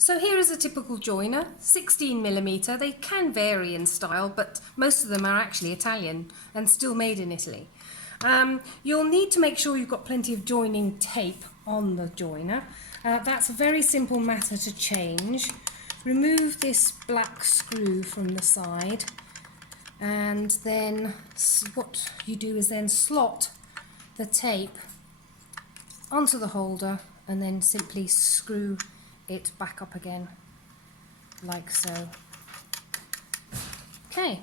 So here is a typical joiner, 16mm. They can vary in style, but most of them are actually Italian and still made in Italy. You'll need to make sure you've got plenty of joining tape on the joiner. That's a very simple matter to change. Remove this black screw from the side, and then what you do is then slot the tape onto the holder and then simply screw it back up again, like so. Okay.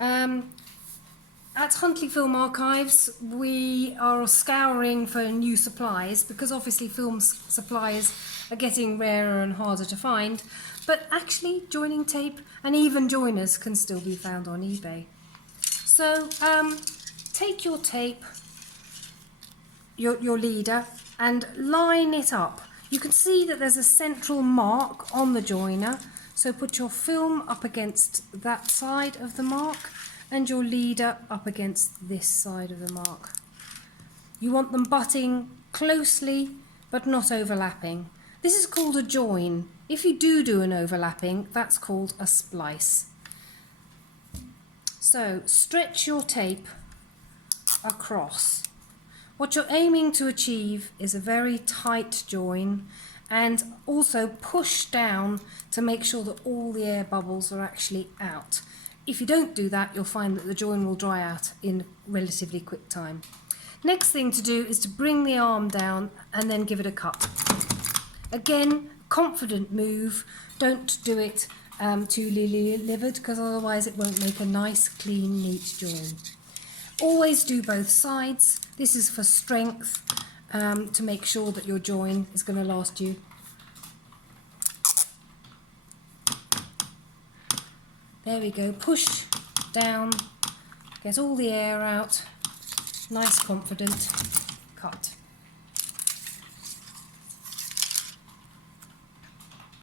At Huntley Film Archives, we are scouring for new supplies because obviously film supplies are getting rarer and harder to find, but actually joining tape and even joiners can still be found on eBay. So take your tape, your leader, and line it up. You can see that there's a central mark on the joiner, so put your film up against that side of the mark and your leader up against this side of the mark. You want them butting closely but not overlapping. This is called a join. If you do an overlapping, that's called a splice. So stretch your tape across. What you're aiming to achieve is a very tight join, and also push down to make sure that all the air bubbles are actually out. If you don't do that, you'll find that the join will dry out in relatively quick time. Next thing to do is to bring the arm down and then give it a cut. Again, confident move. Don't do it too livered, because otherwise it won't make a nice, clean, neat join. Always do both sides. This is for strength, to make sure that your join is going to last you. There we go. Push down, get all the air out. Nice, confident cut.